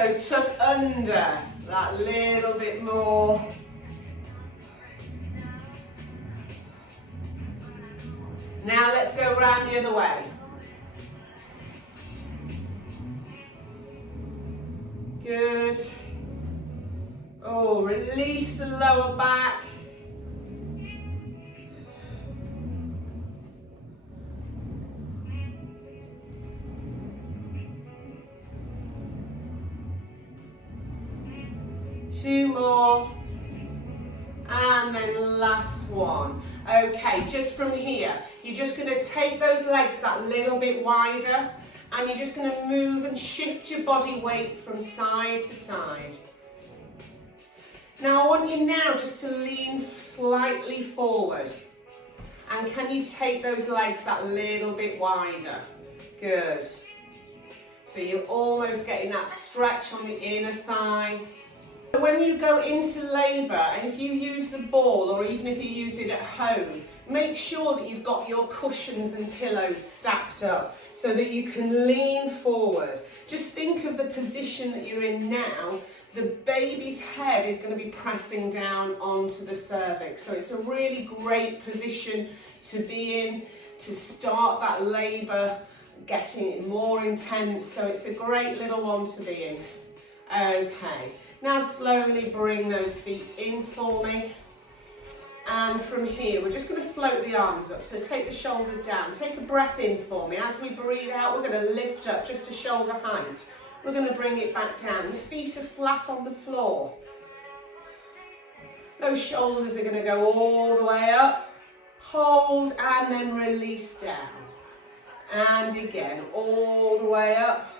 So tuck under that little bit more. Now let's go round the other way. Good. Oh, release the lower back. Two more. And then last one. Okay, just from here, you're just going to take those legs that little bit wider and you're just going to move and shift your body weight from side to side. Now I want you now just to lean slightly forward. And can you take those legs that little bit wider? Good. So you're almost getting that stretch on the inner thigh. When you go into labour, and if you use the ball or even if you use it at home, make sure that you've got your cushions and pillows stacked up so that you can lean forward. Just think of the position that you're in now. The baby's head is going to be pressing down onto the cervix. So it's a really great position to be in, to start that labour, getting it more intense. So it's a great little one to be in. Okay, now slowly bring those feet in for me. And from here, we're just going to float the arms up. So take the shoulders down. Take a breath in for me. As we breathe out, we're going to lift up just to shoulder height. We're going to bring it back down. The feet are flat on the floor. Those shoulders are going to go all the way up. Hold and then release down. And again, all the way up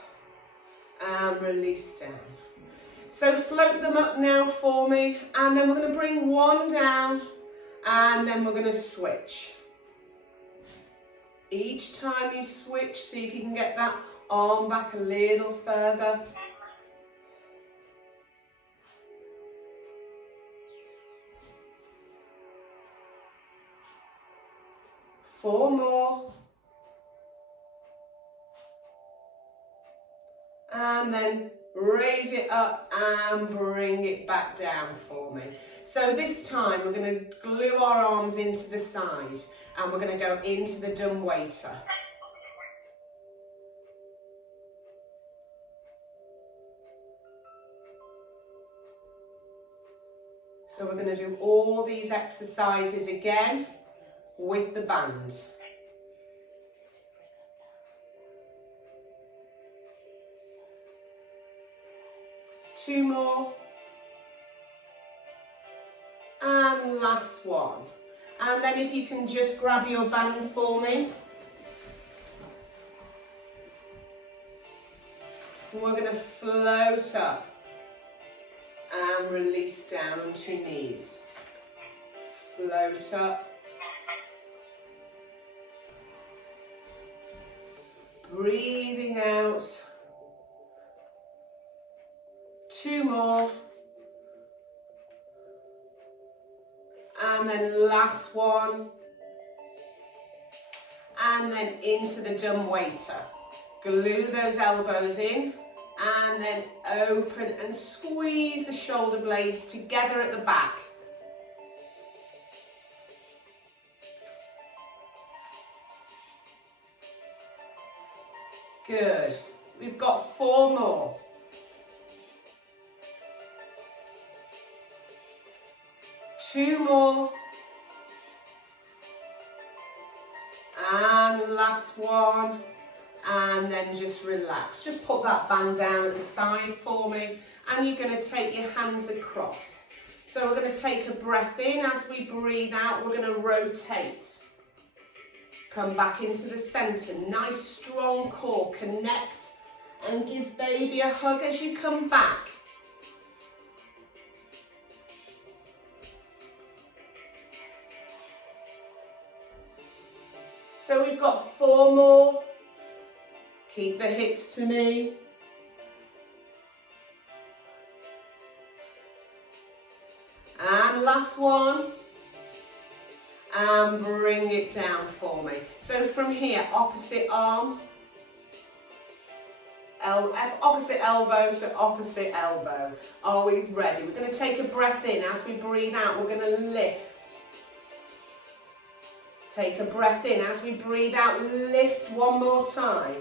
and release down. So float them up now for me, and then we're going to bring one down, and then we're going to switch. Each time you switch, see if you can get that arm back a little further. Four more. And then raise it up and bring it back down for me. So this time we're going to glue our arms into the side and we're going to go into the dumb waiter. So we're going to do all these exercises again with the band. Two more. And last one. And then if you can just grab your band for me. We're going to float up and release down onto your knees. Float up. Breathing out. Two more. And then last one. And then into the dumb waiter. Glue those elbows in. And then open and squeeze the shoulder blades together at the back. Good. We've got four more. Two more. And last one. And then just relax. Just put that band down at the side for me. And you're going to take your hands across. So we're going to take a breath in. As we breathe out, we're going to rotate. Come back into the centre. Nice strong core. Connect and give baby a hug as you come back. So we've got four more. Keep the hips to me. And last one. And bring it down for me. So from here, opposite arm. opposite elbow to opposite elbow. Are we ready? We're going to take a breath in. As we breathe out, we're going to lift. Take a breath in. As we breathe out, lift one more time.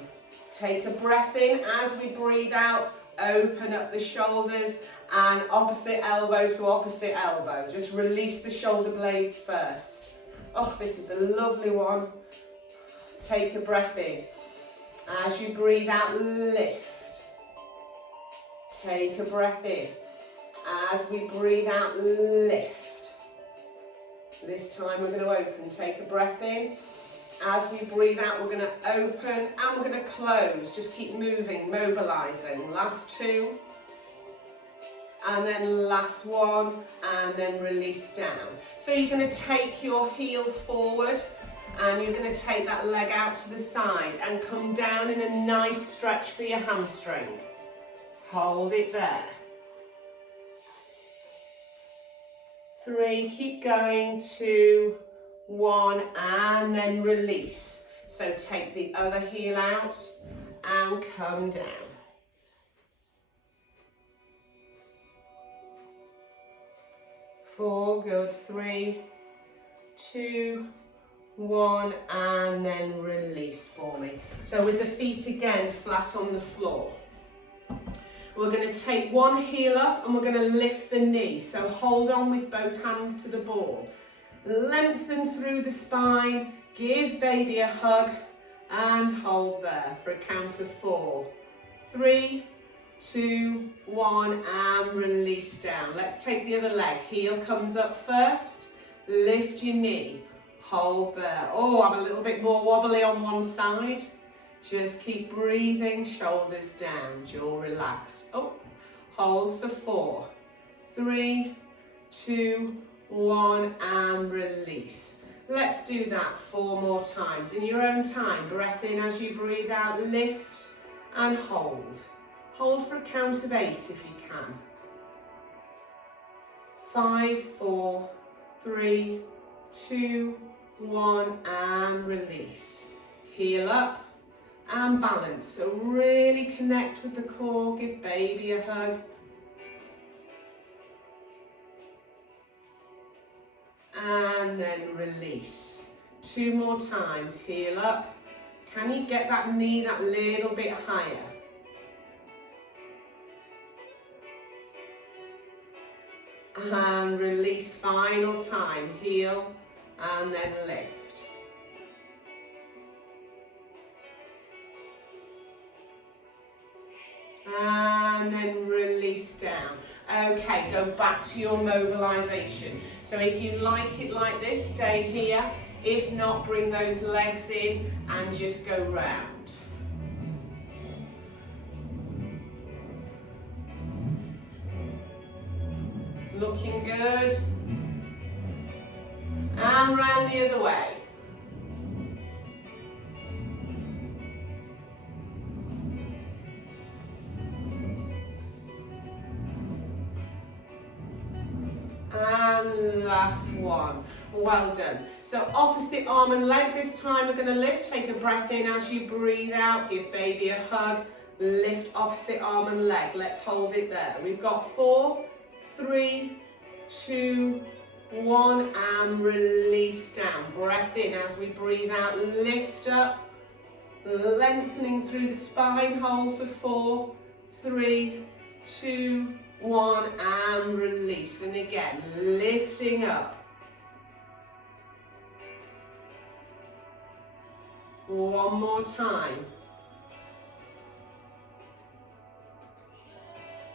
Take a breath in. As we breathe out, open up the shoulders and opposite elbow to opposite elbow. Just release the shoulder blades first. Oh, this is a lovely one. Take a breath in. As you breathe out, lift. Take a breath in. As we breathe out, lift. This time we're going to open. Take a breath in. As we breathe out, we're going to open and we're going to close. Just keep moving, mobilizing. Last two. And then last one. And then release down. So you're going to take your heel forward and you're going to take that leg out to the side and come down in a nice stretch for your hamstring. Hold it there. 3, keep going, 2, 1, and then release. So take the other heel out and come down. 4, good, 3, 2, 1, and then release for me. So with the feet again flat on the floor. We're going to take one heel up and we're going to lift the knee. So hold on with both hands to the ball. Lengthen through the spine, give baby a hug and hold there for a count of 4. 3, 2, 1 and release down. Let's take the other leg. Heel comes up first, lift your knee, hold there. Oh, I'm a little bit more wobbly on one side. Just keep breathing, shoulders down, jaw relaxed. Oh, hold for 4, 3, 2, 1 and release. Let's do that 4 more times. In your own time, breath in as you breathe out, lift and hold. Hold for a count of 8 if you can. 5, 4, 3, 2, 1 and release. Heel up and balance. So really connect with the core, give baby a hug. And then release. 2 more times, heel up. Can you get that knee that little bit higher? And release, final time, heel and then lift. And then release down. Okay, go back to your mobilization. So if you like it like this, stay here. If not, bring those legs in and just go round. Looking good. And round the other way. And last one. Well done. So opposite arm and leg this time. We're going to lift. Take a breath in as you breathe out. Give baby a hug. Lift opposite arm and leg. Let's hold it there. We've got 4, 3, 2, 1 and release down. Breath in as we breathe out. Lift up. Lengthening through the spine. Hold for 4, 3, 2, 1 and release. And again, lifting up. 1 more time.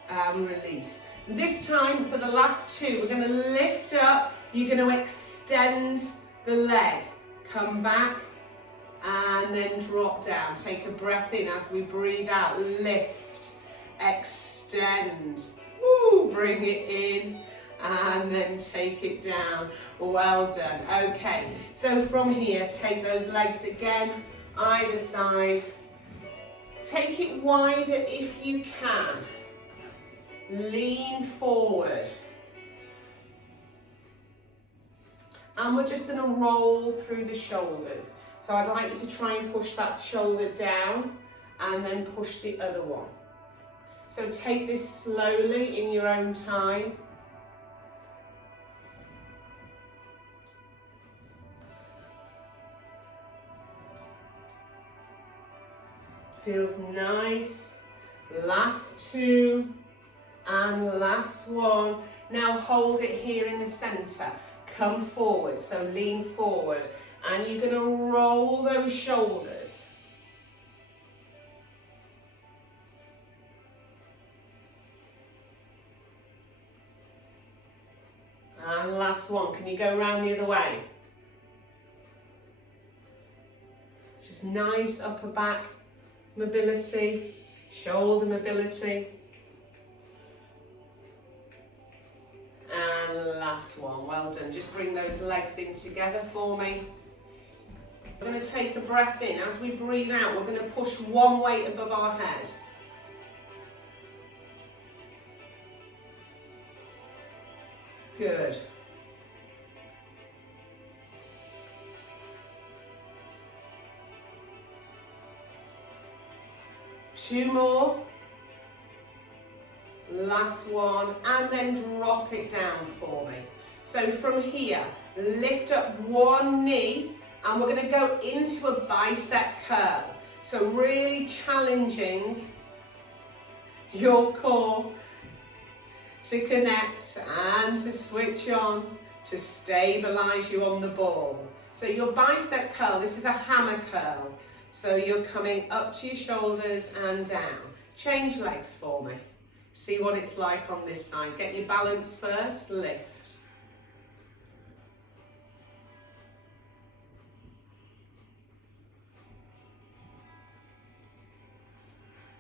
And release. This time, for the last 2, we're going to lift up. You're going to extend the leg. Come back and then drop down. Take a breath in as we breathe out. Lift, extend. Woo, bring it in and then take it down. Well done. Okay, so from here, take those legs again, either side. Take it wider if you can. Lean forward. And we're just going to roll through the shoulders. So I'd like you to try and push that shoulder down and then push the other one. So take this slowly in your own time. Feels nice. Last two and last one. Now hold it here in the center. Come forward, so lean forward, and you're going to roll those shoulders. And last one. Can you go around the other way? Just nice upper back mobility, shoulder mobility. And last one, well done. Just bring those legs in together for me. We're going to take a breath in. As we breathe out, we're going to push one weight above our head. Good. Two more. Last one, and then drop it down for me. So from here, lift up one knee, and we're going to go into a bicep curl. So really challenging your core to connect and to switch on, to stabilize you on the ball. So your bicep curl, this is a hammer curl. So you're coming up to your shoulders and down. Change legs for me. See what it's like on this side. Get your balance first, lift.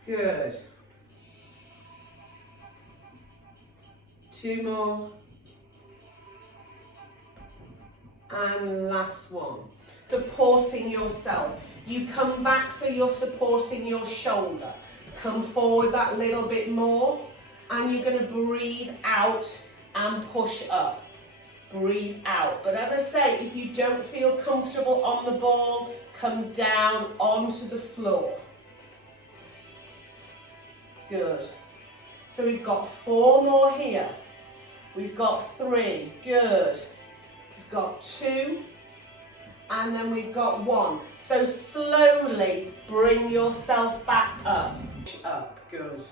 Good. Two more. And last one. Supporting yourself. You come back so you're supporting your shoulder. Come forward that little bit more, and you're going to breathe out and push up. Breathe out. But as I say, if you don't feel comfortable on the ball, come down onto the floor. Good. So we've got four more here. We've got three. Good. We've got two. And then we've got one. So slowly bring yourself back up. Up. Good.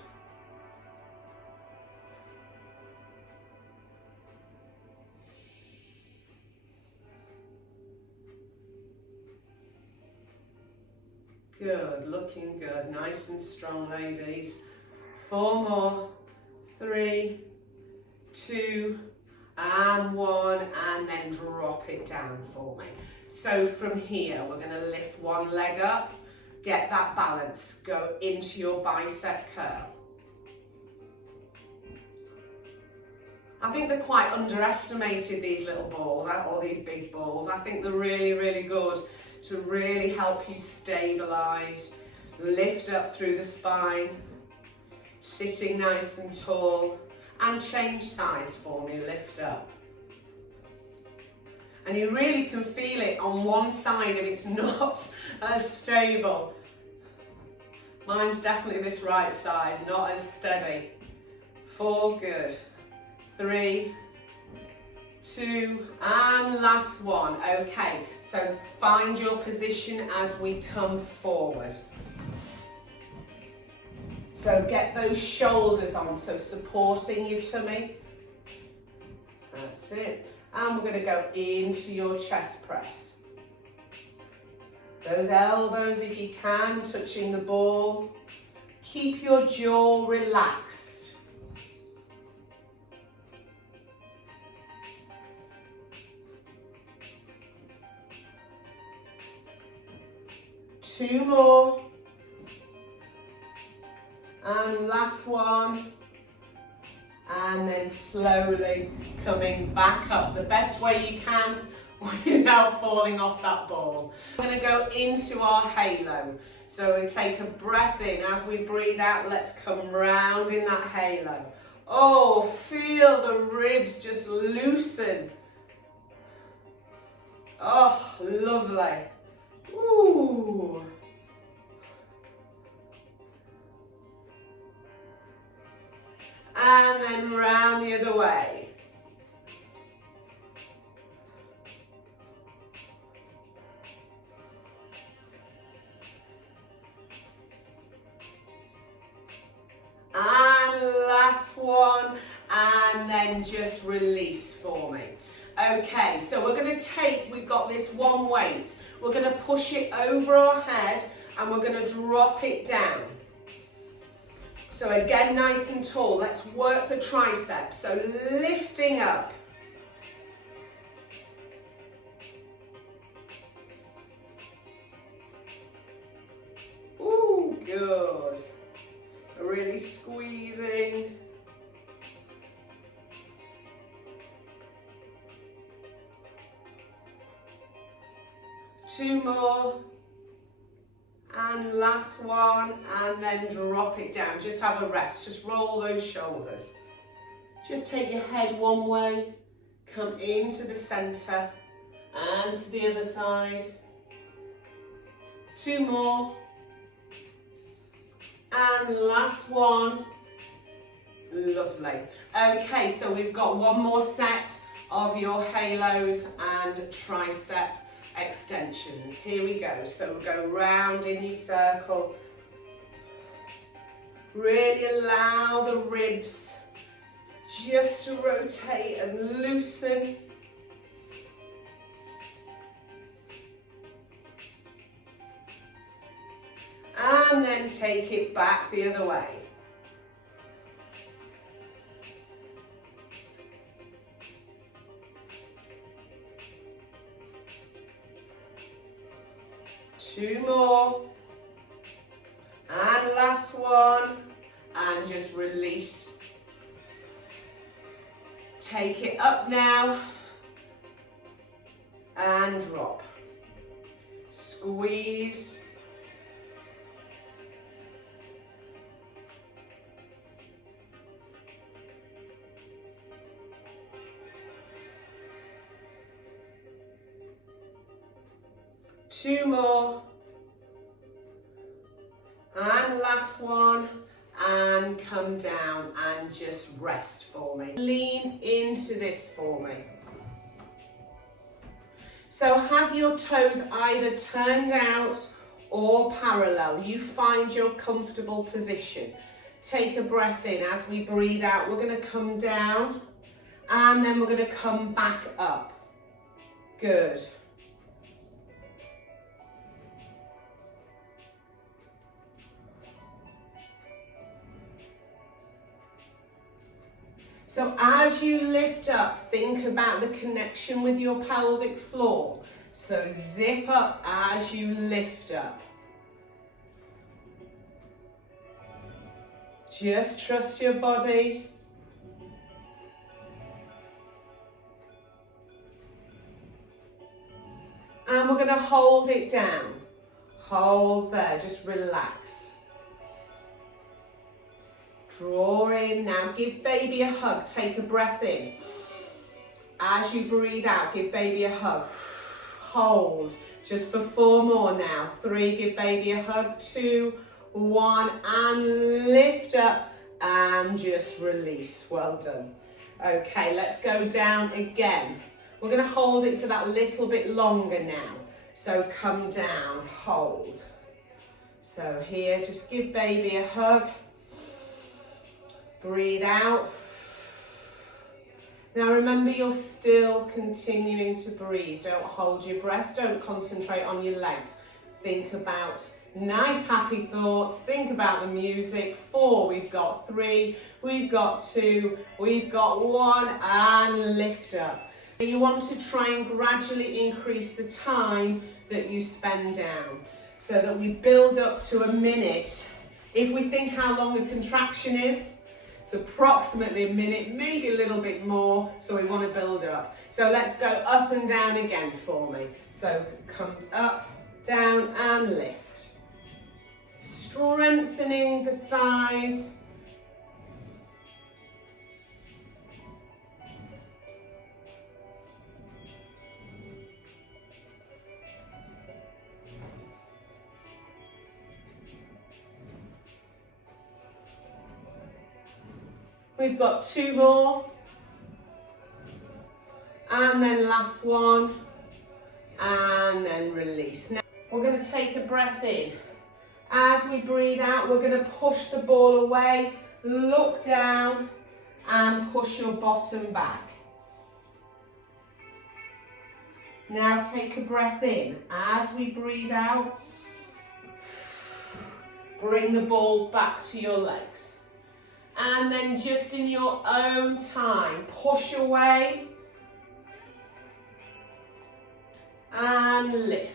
Good. Looking good. Nice and strong, ladies. Four more. Three, two, and one. And then drop it down for me. So from here, we're going to lift one leg up, get that balance, go into your bicep curl. I think they're quite underestimated, these little balls, or these big balls. I think they're really, really good to really help you stabilise, lift up through the spine, sitting nice and tall, and change sides for me, lift up. And you really can feel it on one side if it's not as stable. Mine's definitely this right side, not as steady. Four, good. Three, two, and last one. Okay, so find your position as we come forward. So get those shoulders on, so supporting your tummy. That's it. And we're going to go into your chest press. Those elbows, if you can, touching the ball. Keep your jaw relaxed. Two more. And last one. And then slowly coming back up the best way you can without falling off that ball. We're going to go into our halo. So we take a breath in. As we breathe out, let's come round in that halo. Oh, feel the ribs just loosen. Oh, lovely. Ooh. And then round the other way. And last one, and then just release for me. Okay, so we're going to take, we've got this one weight, we're going to push it over our head and we're going to drop it down. So again, nice and tall, let's work the triceps, so lifting up. Ooh, good. Really squeezing. Two more, and last one, and then drop it down. Just have a rest, just roll those shoulders. Just take your head one way, come into the center, and to the other side. Two more, and last one. Lovely. Okay, so we've got one more set of your halos and tricep extensions. Here we go. So go round in your circle. Really allow the ribs just to rotate and loosen. And then take it back the other way. Two more, and last one, and just release. Take it up now, and drop. Squeeze. Two more, and last one, and come down and just rest for me. Lean into this for me. So have your toes either turned out or parallel. You find your comfortable position. Take a breath in. As we breathe out, we're going to come down, and then we're going to come back up. Good. So as you lift up, think about the connection with your pelvic floor. So zip up as you lift up. Just trust your body. And we're going to hold it down. Hold there, just relax. Draw in now, give baby a hug, take a breath in. As you breathe out, give baby a hug. Hold, just for 4 more now. 3, give baby a hug. 2, 1, and lift up and just release. Well done. Okay, let's go down again. We're going to hold it for that little bit longer now. So come down, hold. So here, just give baby a hug. Breathe out. Now remember, you're still continuing to breathe. Don't hold your breath. Don't concentrate on your legs. Think about nice, happy thoughts. Think about the music. 4, we've got 3, we've got 2, we've got 1, and lift up. So you want to try and gradually increase the time that you spend down so that we build up to a minute. If we think how long a contraction is, it's approximately a minute, maybe a little bit more, so we want to build up. So let's go up and down again for me. So come up, down, and lift. Strengthening the thighs. We've got 2 more. And then last one. And then release. Now we're going to take a breath in. As we breathe out, we're going to push the ball away, look down, and push your bottom back. Now take a breath in. As we breathe out, bring the ball back to your legs. And then just in your own time, push away and lift.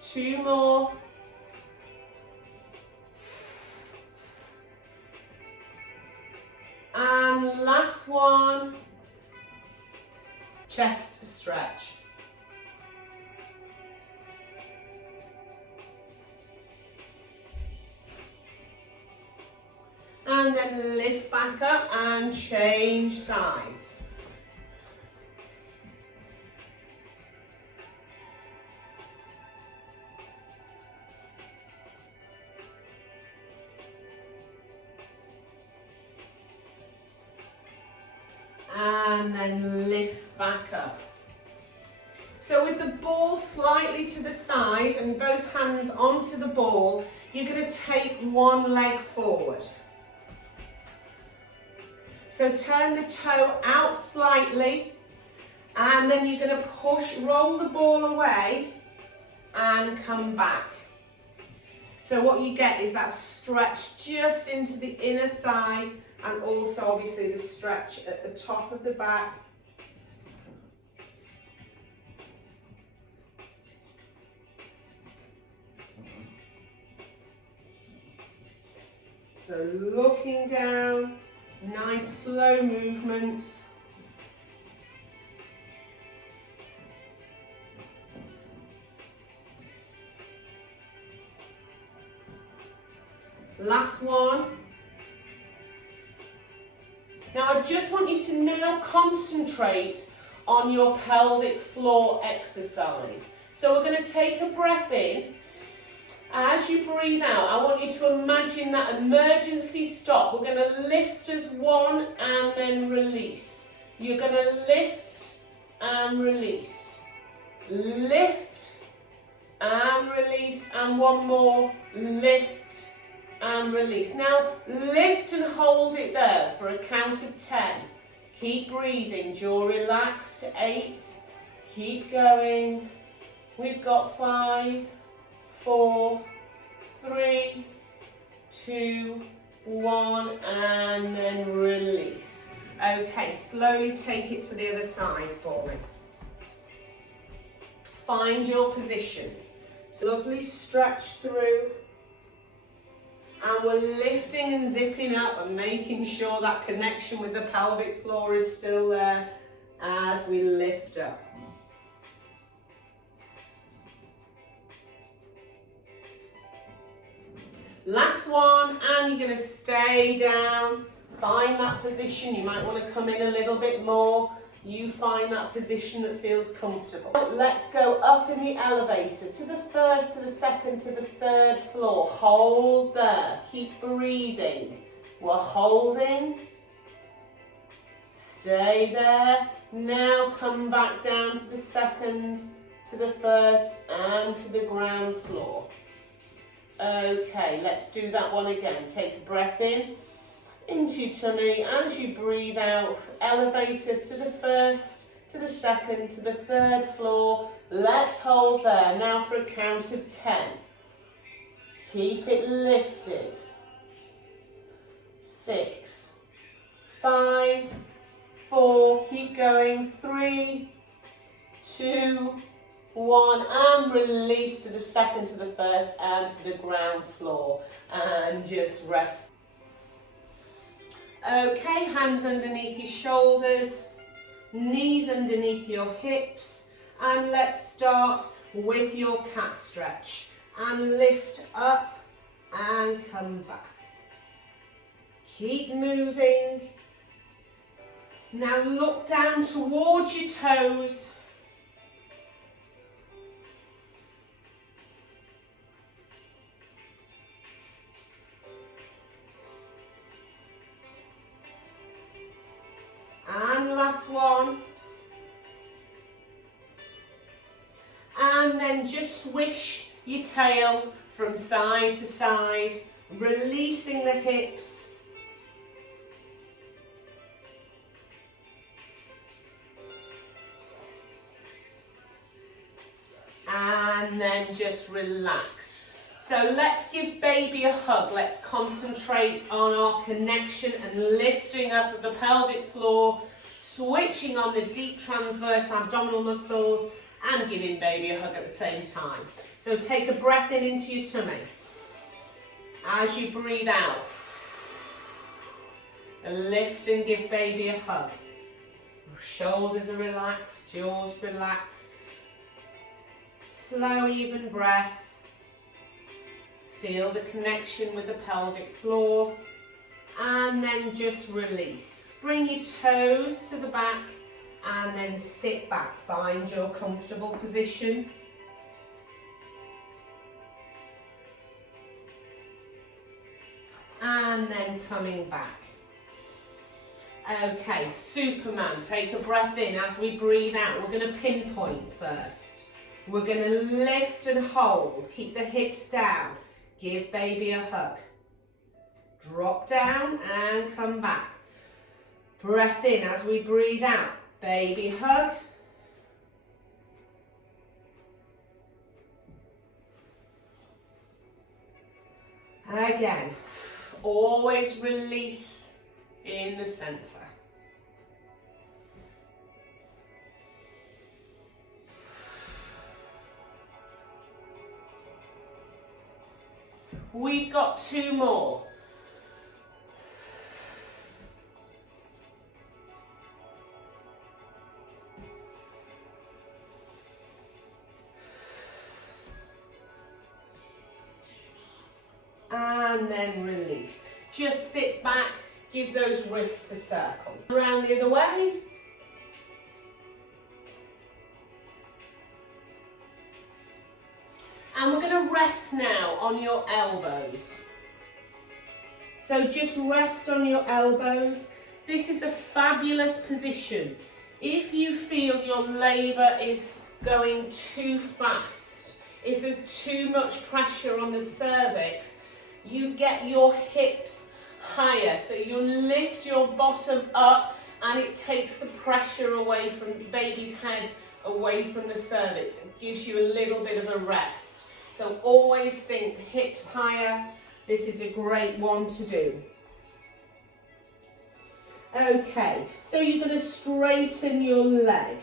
Two more. And last one. Chest stretch. And then lift back up and change sides. And then lift back up. So with the ball slightly to the side and both hands onto the ball, you're going to take one leg forward. So turn the toe out slightly and then you're going to roll the ball away and come back. So what you get is that stretch just into the inner thigh and also obviously the stretch at the top of the back. So looking down, nice slow movements. Last one. Now I just want you to now concentrate on your pelvic floor exercise. So we're going to take a breath in. As you breathe out, I want you to imagine that emergency stop. We're going to lift as one and then release. You're going to lift and release. Lift and release. And one more. Lift and release. Now lift and hold it there for a count of 10. Keep breathing. Jaw relaxed to 8. Keep going. We've got 5, 4, 3, 2, 1, and then release. Okay, slowly take it to the other side for me. Find your position. So lovely stretch through. And we're lifting and zipping up and making sure that connection with the pelvic floor is still there as we lift up. Last one, and you're going to stay down. Find that position. You might want to come in a little bit more. You find that position that feels comfortable. Let's go up in the elevator to the first, to the second, to the third floor. Hold there. Keep breathing. We're holding. Stay there. Now come back down to the second, to the first, and to the ground floor. Okay, let's do that one again. Take a breath in. Into your tummy. As you breathe out, elevators to the first, to the second, to the third floor. Let's hold there. Now for a count of 10. Keep it lifted. 6, 5, 4, keep going. 3, 2, 1, and release to the second, to the first, and to the ground floor. And just rest. Okay, hands underneath your shoulders, knees underneath your hips, and let's start with your cat stretch. And lift up and come back. Keep moving. Now look down towards your toes. And last one. And then just swish your tail from side to side, releasing the hips. And then just relax. So let's give baby a hug. Let's concentrate on our connection and lifting up of the pelvic floor, switching on the deep transverse abdominal muscles, and giving baby a hug at the same time. So take a breath in into your tummy. As you breathe out, lift and give baby a hug. Shoulders are relaxed, jaws relaxed. Slow, even breath. Feel the connection with the pelvic floor. And then just release. Bring your toes to the back and then sit back. Find your comfortable position. And then coming back. Okay, Superman. Take a breath in as we breathe out. We're going to pinpoint first. We're going to lift and hold. Keep the hips down. Give baby a hug. Drop down and come back. Breath in as we breathe out. Baby hug. Again. Always release in the center. We've got two more. And then release. Just sit back, give those wrists a circle. Around the other way. And we're going to rest now on your elbows. So just rest on your elbows. This is a fabulous position. If you feel your labour is going too fast, if there's too much pressure on the cervix, you get your hips higher. So you lift your bottom up and it takes the pressure away from the baby's head, away from the cervix. It gives you a little bit of a rest. So always think hips higher. This is a great one to do. Okay, so you're going to straighten your leg.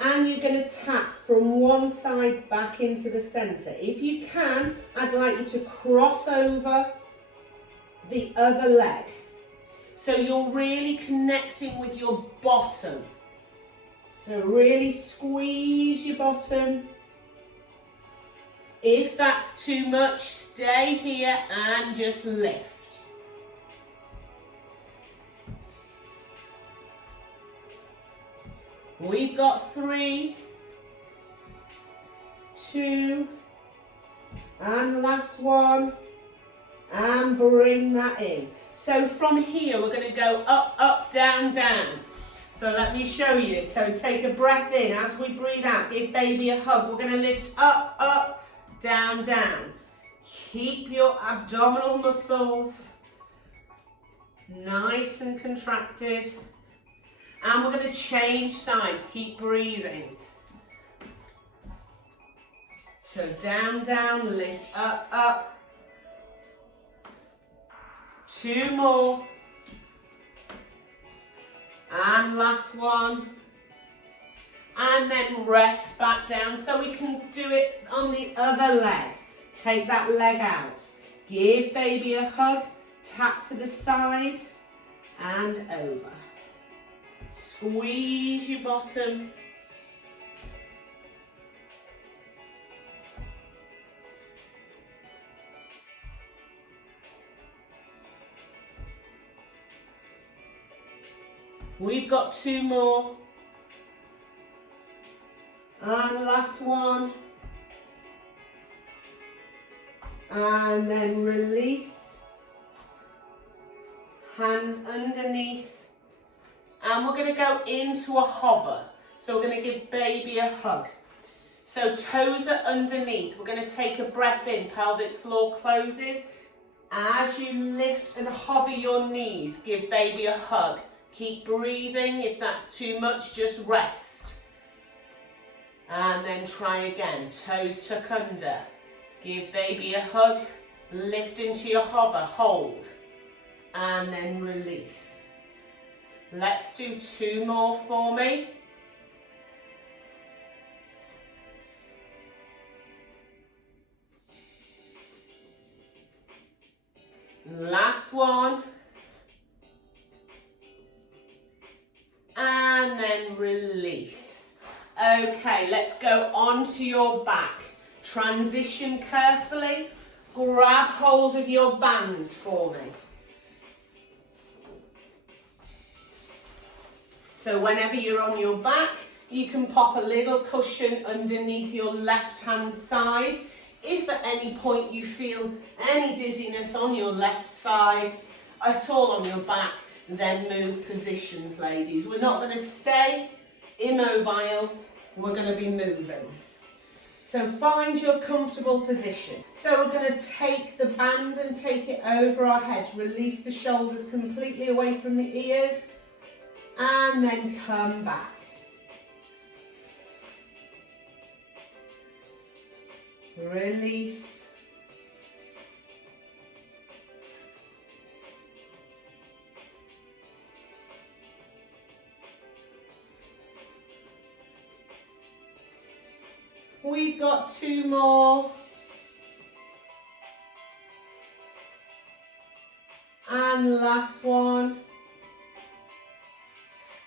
And you're going to tap from one side back into the centre. If you can, I'd like you to cross over the other leg. So you're really connecting with your bottom. So really squeeze your bottom. If that's too much, stay here and just lift. We've got 3, 2, and last one, and bring that in. So from here, we're going to go up, up, down, down. So let me show you. So take a breath in as we breathe out. Give baby a hug. We're going to lift up, up, down, down. Keep your abdominal muscles nice and contracted. And we're going to change sides. Keep breathing. So down, down, lift, up, up. 2 more. And last one. And then rest back down so we can do it on the other leg. Take that leg out. Give baby a hug. Tap to the side and over. Squeeze your bottom. We've got 2 more. And last one. And then release. Hands underneath. And we're going to go into a hover. So we're going to give baby a hug. So toes are underneath. We're going to take a breath in. Pelvic floor closes. As you lift and hover your knees, give baby a hug. Keep breathing. If that's too much, just rest. And then try again. Toes tuck under. Give baby a hug. Lift into your hover. Hold. And then release. Let's do 2 more for me. Last one. And then release. Okay, let's go onto your back. Transition carefully. Grab hold of your band for me. So whenever you're on your back, you can pop a little cushion underneath your left hand side. If at any point you feel any dizziness on your left side, at all on your back, then move positions, ladies. We're not going to stay immobile, we're going to be moving. So find your comfortable position. So we're going to take the band and take it over our heads. Release the shoulders completely away from the ears. And then come back. Release. We've got 2 more. And last one.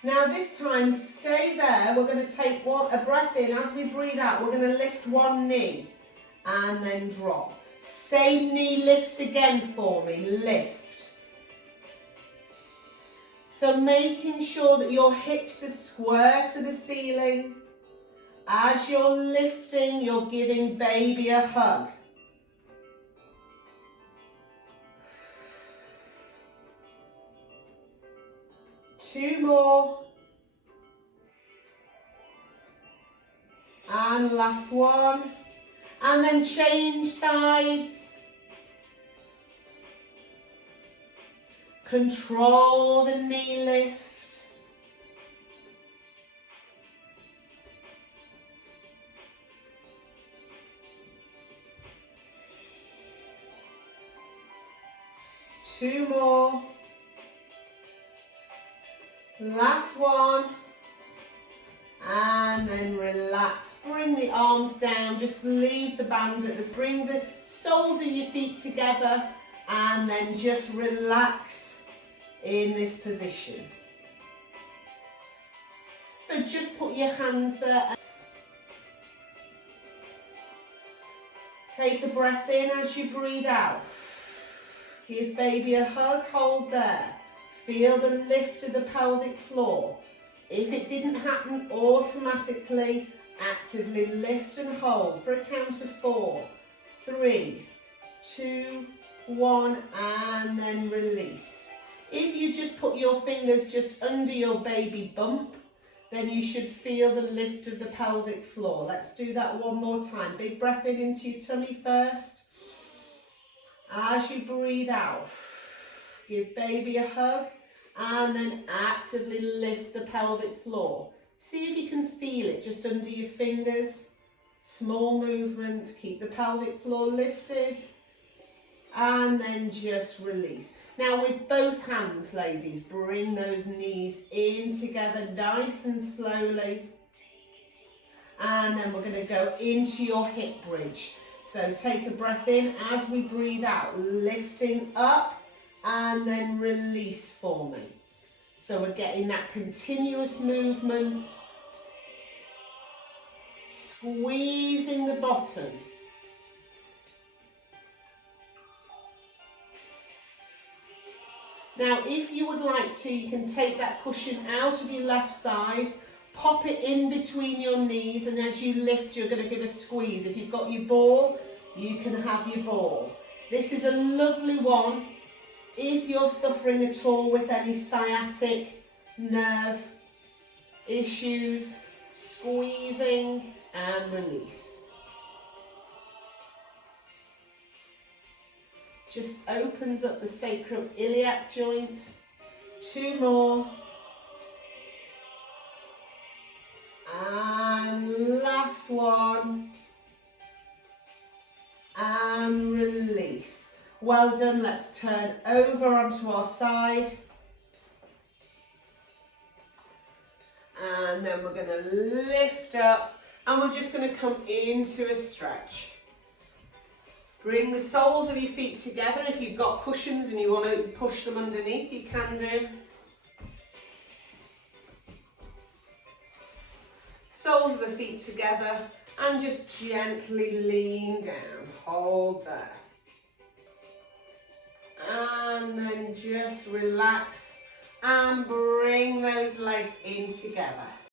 Now this time, stay there. We're going to take a breath in. As we breathe out, we're going to lift one knee and then drop. Same knee lifts again for me. Lift. So making sure that your hips are square to the ceiling. As you're lifting, you're giving baby a hug. Two more. And last one. And then change sides. Control the knee lift. Two more. Last one. And then relax. Bring the arms down. Just leave the band at the... Bring the soles of your feet together. And then just relax in this position. So just put your hands there. Take a breath in as you breathe out. Give baby a hug. Hold there. Feel the lift of the pelvic floor. If it didn't happen automatically, actively lift and hold for a count of 4, 3, 2, 1, and then release. If you just put your fingers just under your baby bump, then you should feel the lift of the pelvic floor. Let's do that one more time. Big breath in into your tummy first. As you breathe out, give baby a hug. And then actively lift the pelvic floor. See if you can feel it just under your fingers. Small movement, keep the pelvic floor lifted. And then just release. Now with both hands, ladies, bring those knees in together nice and slowly. And then we're going to go into your hip bridge. So take a breath in as we breathe out, lifting up. And then release for me. So we're getting that continuous movement. Squeezing the bottom. Now, if you would like to, you can take that cushion out of your left side, pop it in between your knees, and as you lift, you're going to give a squeeze. If you've got your ball, you can have your ball. This is a lovely one if you're suffering at all with any sciatic nerve issues, squeezing and release. Just opens up the sacroiliac joints. 2 more. And last one. And release. Well done. Let's turn over onto our side. And then we're going to lift up and we're just going to come into a stretch. Bring the soles of your feet together. If you've got cushions and you want to push them underneath, you can do. Soles of the feet together and just gently lean down. Hold there. And then just relax and bring those legs in together.